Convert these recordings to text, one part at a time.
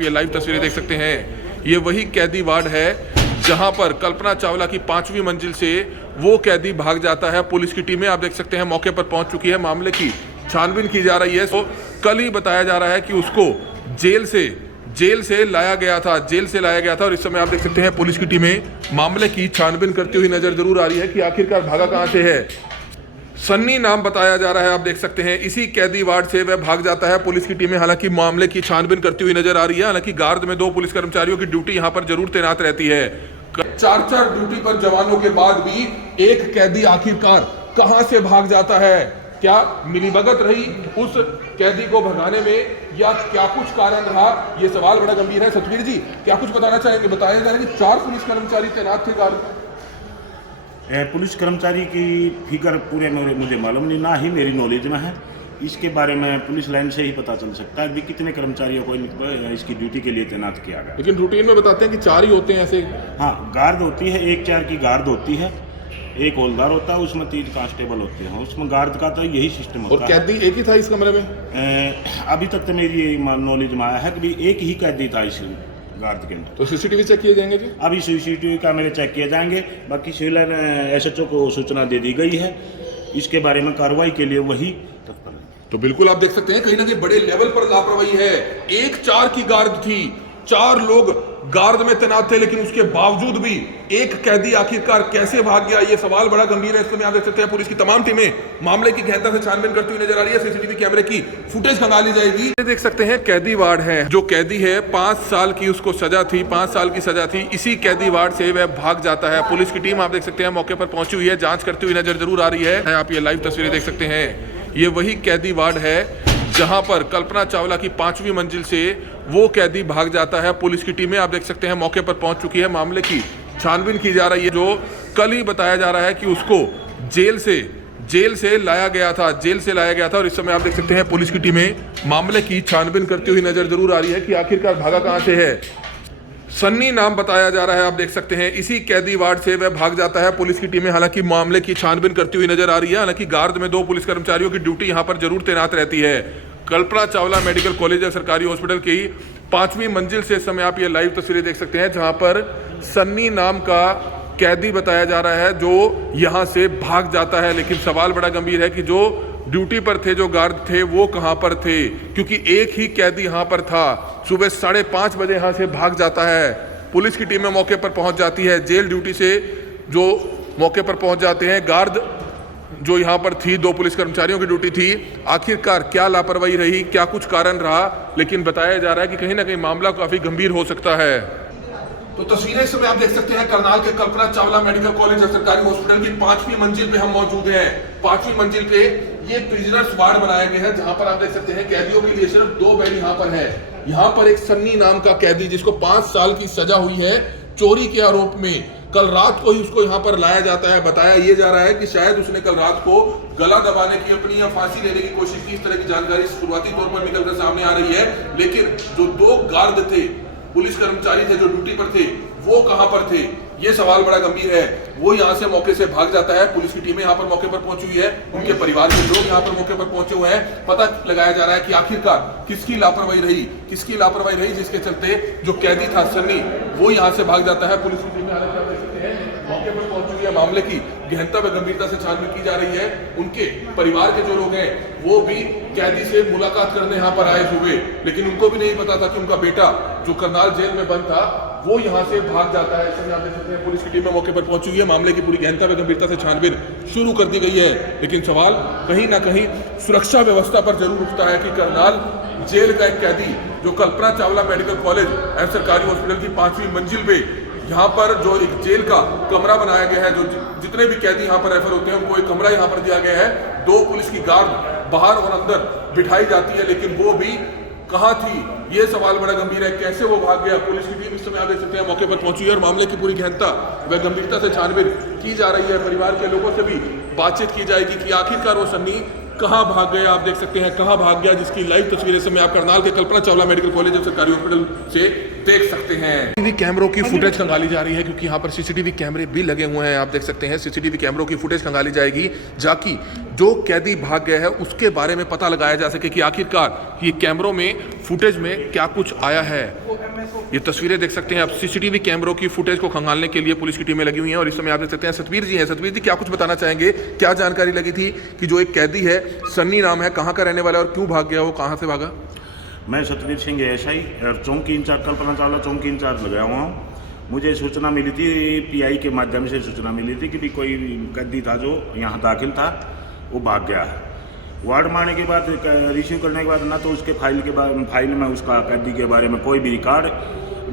आप ये लाइव तस्वीरें देख सकते हैं। ये वही कैदी वार्ड है जहां पर कल्पना चावला की 5वीं मंजिल से वो कैदी भाग जाता है। पुलिस की टीमें आप देख सकते हैं मौके पर पहुंच चुकी है, मामले की छानबीन की जा रही है। तो कल ही बताया जा रहा है कि उसको जेल से लाया गया था और इस समय आप देख सकते हैं पुलिस की टीमें मामले की छानबीन करती हुई नजर जरूर आ रही है कि आखिरकार भागा कहां से है। सन्नी नाम बताया जा रहा है, आप देख सकते हैं इसी कैदी वार्ड से वह भाग जाता है। पुलिस की टीमें हालांकि मामले की छानबीन करती हुई नजर आ रही है। हालांकि गार्ड में 2 पुलिस कर्मचारियों की ड्यूटी यहां पर जरूर तैनात रहती है। 4 ड्यूटी पर जवानों के बाद भी एक कैदी आखिरकार कहां से भाग जाता है। क्या मिलीभगत रही उस कैदी को भगाने में या क्या कुछ कारण रहा, ये सवाल बड़ा गंभीर है। सतवीर जी क्या कुछ बताना चाहेंगे? बताया जा रहा है कि 4 पुलिस कर्मचारी तैनात थे गार्ड में। पुलिस कर्मचारी की फिगर पूरे मुझे मालूम नहीं, ना ही मेरी नॉलेज में है। इसके बारे में पुलिस लाइन से ही पता चल सकता है कि कितने कर्मचारियों को इसकी ड्यूटी के लिए तैनात किया गया। लेकिन रूटीन में बताते हैं कि 4 ही होते हैं ऐसे। हाँ, गार्ड होती है, 1-4 की गार्ड होती है, एक हौलदार होता है, उसमें 3 कांस्टेबल होते हैं। उसमें गार्ड का तो यही सिस्टम होता है। और कैदी एक ही था इस कमरे में? अभी तक तो मेरी नॉलेज में आया है कि एक ही कैदी था इस गार्ड के अंदर। तो सीसीटीवी चेक किए जाएंगे जी? अभी सीसीटीवी कैमरे चेक किए जाएंगे। बाकी सिविल एसएचओ को सूचना दे दी गई है, इसके बारे में कार्रवाई के लिए वही तत्पर है। तो बिल्कुल आप देख सकते हैं कहीं ना कहीं बड़े लेवल पर लापरवाही है। 1-4 की गार्ड थी, 4 लोग गार्ड में तैनात थे, लेकिन उसके बावजूद भी एक कैदी आखिरकार कैसे भाग गया, ये सवाल बड़ा गंभीर है। इसमें आप देख सकते हैं पुलिस की तमाम टीमें मामले की गहनता से छानबीन करती हुई नजर आ रही है। सीसीटीवी कैमरे की फुटेज खंगाली जाएगी। देख सकते हैं कैदी वार्ड है, जो कैदी है 5 साल की उसको सजा थी, 5 साल की सजा थी। इसी कैदी वार्ड से वह भाग जाता है। पुलिस की टीम आप देख सकते हैं मौके पर पहुंची हुई है, जांच करती हुई नजर जरूर आ रही है। आप ये लाइव तस्वीरें देख सकते हैं। ये वही कैदी वार्ड है जहां पर कल्पना चावला की 5वीं मंजिल से वो कैदी भाग जाता है। पुलिस की टीमें आप देख सकते हैं मौके पर पहुंच चुकी है, मामले की छानबीन की जा रही है। जो कल ही बताया जा रहा है कि उसको जेल से लाया गया था और इस समय आप देख सकते हैं पुलिस की टीमें मामले की छानबीन करती हुई नजर जरूर आ रही है कि आखिरकार भागा कहां से है। सन्नी नाम बताया जा रहा है, आप देख सकते हैं इसी कैदी वार्ड से वह भाग जाता है। पुलिस की टीमें हालांकि मामले की छानबीन करती हुई नजर आ रही है। हालांकि गार्ड में 2 पुलिस कर्मचारियों की ड्यूटी यहां पर जरूर तैनात रहती है। कल्पना चावला मेडिकल कॉलेज या सरकारी हॉस्पिटल की 5वीं मंजिल से इस समय आप ये लाइव तस्वीरें देख सकते हैं, जहां पर सन्नी नाम का कैदी बताया जा रहा है जो यहां से भाग जाता है। लेकिन सवाल बड़ा गंभीर है कि जो ड्यूटी पर थे, जो गार्ड थे, वो कहां पर थे, क्योंकि एक ही कैदी यहां पर था। सुबह 5:30 बजे यहां से भाग जाता है। पुलिस की टीमें मौके पर पहुंच जाती है, जेल ड्यूटी से जो मौके पर पहुंच जाते हैं। गार्ड जो यहां पर थी, 2 पुलिस कर्मचारियों की ड्यूटी थी। आखिरकार क्या लापरवाही रही, क्या कुछ कारण रहा, लेकिन बताया जा रहा है कि कहीं ना कहीं मामला काफी गंभीर हो सकता है। तो तस्वीरें इस समय आप देख सकते हैं करनाल के कल्पना चावला मेडिकल कॉलेज और सरकारी हॉस्पिटल की 5वीं मंजिल पे हम मौजूद हैं। 5वीं मंजिल पे ये प्रिजनर्स वार्ड बनाया गया है, जहां पर आप देख सकते हैं कैदियों के लिए सिर्फ 2 बेड यहां पर है। यहां पर एक सन्नी नाम का कैदी जिसको 5 साल की सजा हुई है चोरी के आरोप में, कल रात को ही उसको यहां पर लाया जाता है। बताया यह जा रहा है कि शायद उसने कल रात को गला दबाने की, अपनी या फांसी लेने की कोशिश की। इस तरह की जानकारी शुरुआती तौर पर निकलकर सामने आ रही है। लेकिन जो 2 गार्ड थे, पुलिस कर्मचारी थे जो ड्यूटी पर थे, वो कहां पर थे, ये सवाल बड़ा गंभीर है। वो यहां से मौके से भाग जाता है। पुलिस की टीमें यहां पर मौके पर पहुंची हुई है, उनके परिवार के लोग यहां पर मौके पर पहुंचे हुए हैं। पता लगाया जा रहा है कि आखिरकार किसकी लापरवाही रही जिसके चलते जो कैदी था सन्नी, वो यहां से भाग जाता है। पुलिस की टीमें मौके पर पहुंच चुकी है, मामले की गहनता व गंभीरता से छानबीन की जा रही है। उनके परिवार के जो लोग हैं वो भी कैदी से मुलाकात करने यहाँ पर आए हुए, लेकिन उनको भी नहीं पता था कि उनका बेटा जो करनाल जेल में बंद था वो यहाँ से भाग जाता है। इसमें आप देख सकते हैं पुलिस की टीम मौके पर पहुंच चुकी है, मामले की पूरी गहनता व गंभीरता से छानबीन शुरू कर दी गई है। लेकिन सवाल कहीं ना कहीं सुरक्षा व्यवस्था पर जरूर उठता है कि करनाल जेल का एक कैदी जो कल्पना चावला मेडिकल कॉलेज एवं सरकारी हॉस्पिटल की 5वीं मंजिल पे यहाँ पर जो एक जेल का कमरा बनाया गया है, जो जितने भी कैदी यहाँ पर रेफर होते हैं उनको एक कमरा यहाँ पर दिया गया है। 2 पुलिस की गार्ड बाहर और अंदर बिठाई जाती है, लेकिन वो भी कहाँ थी, ये सवाल बड़ा गंभीर है। कैसे वो भाग गया? पुलिस की टीम इस समय आप देख सकते हैं मौके पर पहुंची है और मामले की पूरी गहनता व गंभीरता से छानबीन की जा रही है। परिवार के लोगों से भी बातचीत की जाएगी कि आखिरकार वो सन्नी कहाँ भाग गया। आप देख सकते हैं कहाँ भाग गया, जिसकी लाइव तस्वीरें समय आप करनाल के कल्पना चावला मेडिकल कॉलेज और सरकारी हॉस्पिटल से देख सकते हैं। सीसीटीवी कैमरों की फुटेज खंगाली जा रही है क्योंकि यहाँ पर सीसीटीवी कैमरे भी लगे हुए हैं। आप देख सकते हैं सीसीटीवी कैमरों की फुटेज खंगाली जाएगी ताकि जो कैदी भाग गया है उसके बारे में पता लगाया जा सके कि आखिरकार ये कैमरों में फुटेज में क्या कुछ आया है। ये तस्वीरें देख सकते हैं आप, सीसीटीवी कैमरों की फुटेज को खंगालने के लिए पुलिस की टीमें लगी हुई हैं और इस समय आप देख सकते हैं सतवीर जी हैं। सतवीर जी क्या कुछ बताना चाहेंगे, क्या जानकारी लगी थी कि जो एक कैदी है सन्नी नाम है, कहाँ का रहने वाला है और क्यों भाग गया, वो कहाँ से भागा? मैं सतवीर सिंह एसआई और चौकी इंचार्ज कल्पना चावला चौकी इंचार्ज लगाया हुआ हूँ। मुझे सूचना मिली थी, पीआई के माध्यम से सूचना मिली थी कि भी कोई कैदी था जो यहाँ दाखिल था, वो भाग गया है। वार्ड मारने के बाद रिसीव करने के बाद ना तो उसके फाइल में उसका कैदी के बारे में कोई भी रिकॉर्ड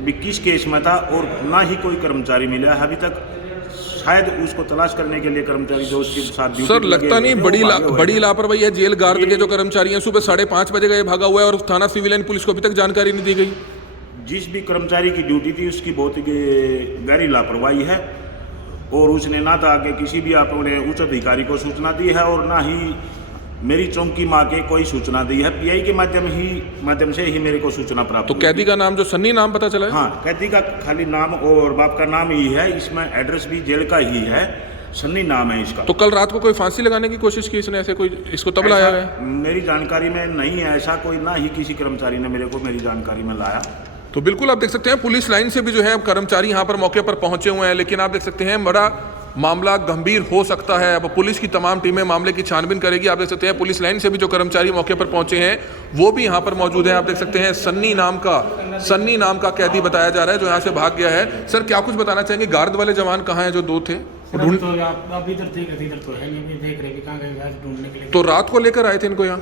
भी किस केस में था और ना ही कोई कर्मचारी मिला है अभी तक। शायद उसको तलाश करने के लिए कर्मचारी जो उसके साथ सर लगता नहीं बड़ी लापरवाही है जेल गार्ड के जो कर्मचारी हैं। सुबह 5:30 बजे गए भागा हुआ है और थाना सिविलियन पुलिस को अभी तक जानकारी नहीं दी गई। जिस भी कर्मचारी की ड्यूटी थी उसकी बहुत गहरी लापरवाही है और उसने ना तो आगे किसी भी अपने उच्च अधिकारी को सूचना दी है और ना ही मेरी चौकी माँ के कोई सूचना दी है। पीआई के माध्यम से ही मेरे को सूचना प्राप्त। तो कैदी का नाम जो सन्नी नाम पता चला है? हाँ, कैदी का खाली नाम और बाप का नाम ही है, इसमें एड्रेस भी जेल का ही है, सन्नी नाम है इसका। तो कल रात को कोई फांसी लगाने की कोशिश की इसने, ऐसे कोई इसको तब लाया है? मेरी जानकारी में नहीं है ऐसा कोई, ना ही किसी कर्मचारी ने मेरी जानकारी में लाया। तो बिल्कुल आप देख सकते हैं पुलिस लाइन से भी जो है कर्मचारी यहाँ पर मौके पर पहुंचे हुए हैं, लेकिन आप देख सकते हैं बड़ा मामला गंभीर हो सकता है। अब पुलिस की तमाम टीमें मामले की छानबीन करेगी। आप देख सकते हैं पुलिस लाइन से भी जो कर्मचारी मौके पर पहुंचे हैं वो भी यहाँ पर मौजूद हैं। आप देख सकते हैं सन्नी नाम का कैदी बताया जा रहा है जो यहाँ से भाग गया है। सर क्या कुछ बताना चाहेंगे, गार्ड वाले जवान कहाँ हैं जो 2 थे? ढूंढ तो आप इधर देख रहे हैं, देख रहे कहाँ गए ढूंढने के लिए। तो रात को लेकर आए थे इनको यहाँ?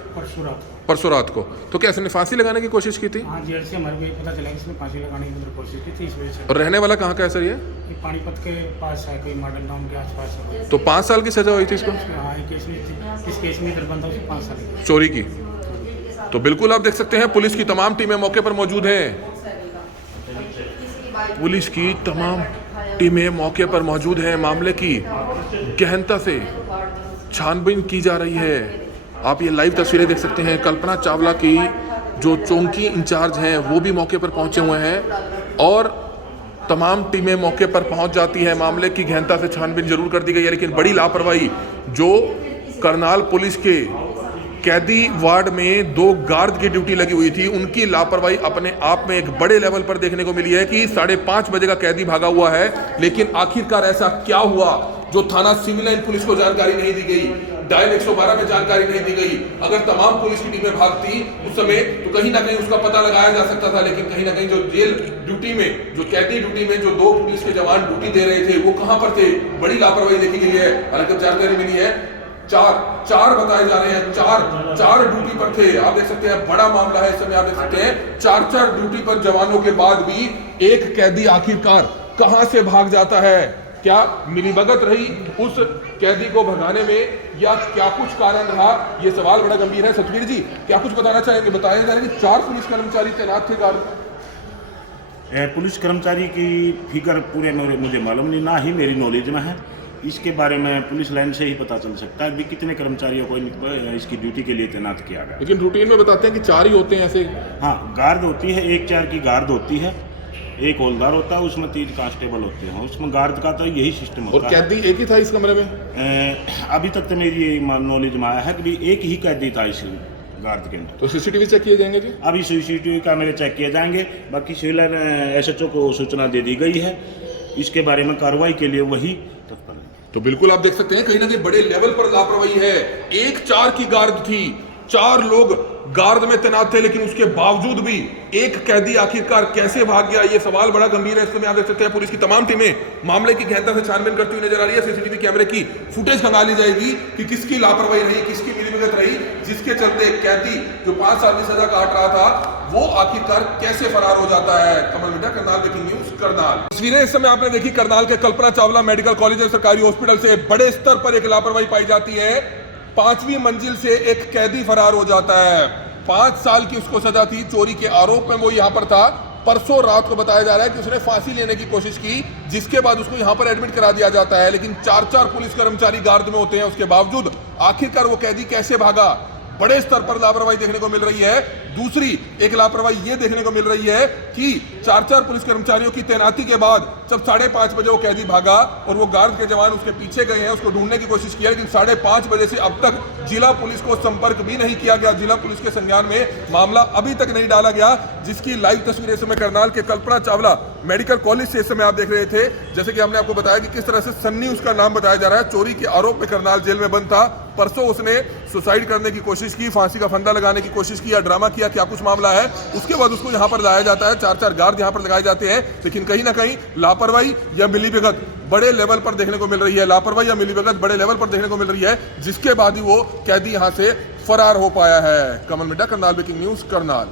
परसों रात को। तो क्या इसने फांसी लगाने की कोशिश की थी? हाँ, जेल से हमारे को पता चला कि इसने फांसी लगाने की कोशिश की थी इस वजह से। और रहने वाला कहाँ का है सर ये? पानीपत के पास है, कोई मॉडल टाउन के आसपास है। तो 5 साल की सजा हुई थी इसको? हाँ, इस केस में इधर बंदा 5 साल की चोरी की। तो बिल्कुल आप देख सकते हैं पुलिस की तमाम टीमें मौके पर मौजूद हैं। पुलिस की तमाम टीमें मौके पर मौजूद हैं। मामले की गहनता से छानबीन की जा रही है। आप ये लाइव तस्वीरें देख सकते हैं। कल्पना चावला की जो चौकी इंचार्ज हैं वो भी मौके पर पहुंचे हुए हैं और तमाम टीमें मौके पर पहुंच जाती हैं। मामले की गहनता से छानबीन जरूर कर दी गई है, लेकिन बड़ी लापरवाही जो करनाल पुलिस के कैदी वार्ड में 2 गार्ड की ड्यूटी लगी हुई थी, उनकी लापरवाही अपने आप में एक बड़े लेवल पर देखने को मिली है कि 5:30 बजे का कैदी भागा हुआ है, लेकिन आखिरकार ऐसा क्या हुआ जो थाना सिविल पुलिस को जानकारी नहीं दी गई, डायल 112 में जानकारी नहीं दी गई। अगर तमाम पुलिस की टीमें भागती उस समय तो कहीं ना कहीं उसका पता लगाया जा सकता था, लेकिन कहीं ना कहीं जो जेल ड्यूटी में, जो कैदी ड्यूटी में जो 2 पुलिस के जवान ड्यूटी दे रहे थे वो कहां पर थे? बड़ी लापरवाही देखी गई है। हालांकि जानकारी मिली है 4 बताए जा रहे हैं, 4 ड्यूटी पर थे। आप देख सकते हैं बड़ा मामला है इस समय। आप देख सकते हैं 4 ड्यूटी पर जवानों के बाद भी एक कैदी आखिरकार कहां से भाग जाता है? क्या मिलीभगत रही उस कैदी को भगाने में या क्या कुछ कारण रहा? ये सवाल बड़ा गंभीर है। सतवीर जी क्या कुछ बताना चाहेंगे? बताया जा रहा है कि 4 पुलिस कर्मचारी तैनात थे गार्ड। पुलिस कर्मचारी की फिगर पूरे मुझे मालूम नहीं, ना ही मेरी नॉलेज में है। इसके बारे में पुलिस लाइन से ही पता चल सकता है कि कितने कर्मचारियों को इसकी ड्यूटी के लिए तैनात किया गया। लेकिन रूटीन में बताते हैं कि 4 ही होते हैं ऐसे। हाँ, गार्ड होती है, 1-4 की गार्ड होती है, 1 हौलदार होता है, उसमें 3 कांस्टेबल होते हैं, उसमें गार्ड का तो यही सिस्टम होता है। और कैदी एक ही था इस कमरे में? अभी तक तो मेरी नॉलेज में आया है कि एक ही कैदी था इस गार्ड के अंदर। तो सीसीटीवी चेक किए जाएंगे जी? अभी सीसीटीवी कैमरे चेक किए जाएंगे। बाकी सिविल एसएचओ को सूचना दे दी गई है, इसके बारे में कार्रवाई के लिए वही तत्पर है। तो बिल्कुल आप देख सकते हैं कहीं ना कहीं बड़े लेवल पर लापरवाही है। 1-4 की गार्ड थी, 4 लोग गार्ड में तैनात थे, लेकिन उसके बावजूद भी एक कैदी आखिरकार कैसे भाग गया, ये सवाल बड़ा गंभीर है। इस समय आप देख सकते हैं पुलिस की तमाम टीमें मामले की गहनता से छानबीन करती हुई नजर आ रही है। सीसीटीवी कैमरे की फुटेज खंगाली जाएगी कि किसकी लापरवाही रही, किसकी मिलीभगत रही, जिसके चलते कैदी जो 5 साल की सजा काट रहा था वो आखिरकार कैसे फरार हो जाता है। कमल मिटा, करनाल ब्रेकिंग न्यूज, करनाल। तस्वीरें इस समय आपने देखी करनाल के कल्पना चावला मेडिकल कॉलेज और सरकारी हॉस्पिटल से बड़े स्तर पर एक लापरवाही पाई जाती है। 5वीं मंजिल से एक कैदी फरार हो जाता है। 5 साल की उसको सजा थी, चोरी के आरोप में वो यहाँ पर था। परसों रात को बताया जा रहा है कि उसने फांसी लेने की कोशिश की, जिसके बाद उसको यहाँ पर एडमिट करा दिया जाता है। लेकिन 4 पुलिस कर्मचारी गार्ड में होते हैं, उसके बावजूद आखिरकार वो कैदी कैसे भागा? बड़े स्तर पर लापरवाही देखने को मिल रही है। दूसरी एक लापरवाही ये देखने को मिल रही है कि 4-4 पुलिस कर्मचारियों की तैनाती के बाद जब 5:30 बजे वो कैदी भागा और वो गार्ड के जवान उसके पीछे गए हैं, उसको ढूंढने की कोशिश की है, लेकिन 5:30 बजे से अब तक जिला पुलिस को संपर्क भी नहीं किया गया। जिला पुलिस के संज्ञान में मामला अभी तक नहीं डाला गया, जिसकी लाइव तस्वीरें इस समय करनाल के कल्पना चावला मेडिकल कॉलेज से इस समय आप देख रहे थे। जैसे कि हमने आपको बताया कि किस तरह से सन्नी उसका नाम बताया जा रहा है, चोरी के आरोप में करनाल जेल में बंद था। परसों उसने सुसाइड करने की कोशिश की, फांसी का फंदा लगाने की कोशिश की या ड्रामा किया, क्या कुछ मामला है। उसके बाद उसको यहाँ पर लाया जाता है, 4-4 गार्ड यहाँ पर लगाए जाते हैं, लेकिन कहीं ना कहीं लापरवाही या मिलीभगत बड़े लेवल पर देखने को मिल रही है। लापरवाही या मिलीभगत बड़े लेवल पर देखने को मिल रही है, जिसके बाद ही वो कैदी यहाँ से फरार हो पाया है। कमल मिड्डा, करनाल ब्रेकिंग न्यूज, करनाल।